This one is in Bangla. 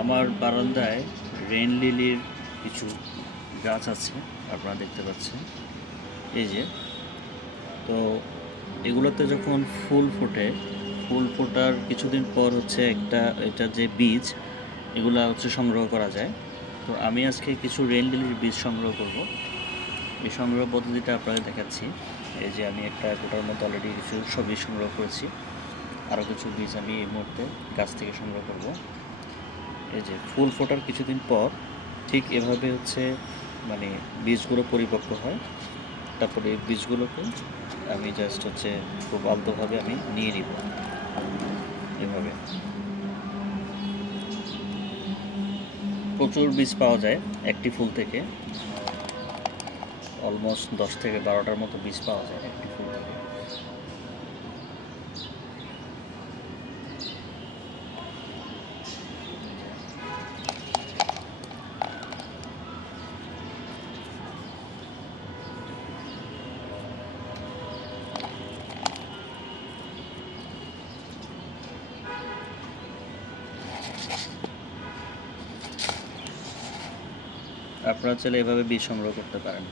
আমার বারান্দায় রেন লিলির কিছু গাছ আছে, আপনারা দেখতে পাচ্ছেন। এই যে, তো এগুলোতে যখন ফুল ফোটে, ফুল ফোটার কিছুদিন পর হচ্ছে এটা যে বীজ, এগুলা হচ্ছে সংগ্রহ করা যায়। তো আমি আজকে কিছু রেন লিলির বীজ সংগ্রহ করব। এই সংগ্রহ পদ্ধতিটা আপনাদের দেখাচ্ছি। এই যে আমি একটা গোটার মতো অলরেডি কিছু সবজি সংগ্রহ করেছি, আরও কিছু বীজ আমি এই মুহূর্তে গাছ থেকে সংগ্রহ করব। এই যে ফুল ফোটার কিছুদিন পর ঠিক এভাবে হচ্ছে মানে বীজগুলো পরিপক্ক হয়। তারপরে এই বীজগুলোকে আমি জাস্ট হচ্ছে খুব আলতোভাবে আমি নিয়ে নিব এভাবে। প্রচুর বীজ পাওয়া যায় একটি ফুল থেকে, অলমোস্ট 10 থেকে 12টার মতো বীজ পাওয়া যায় একটি ফুল থেকে। আপনারা চাইলে এভাবে বীজ সংগ্রহ করতে পারেন।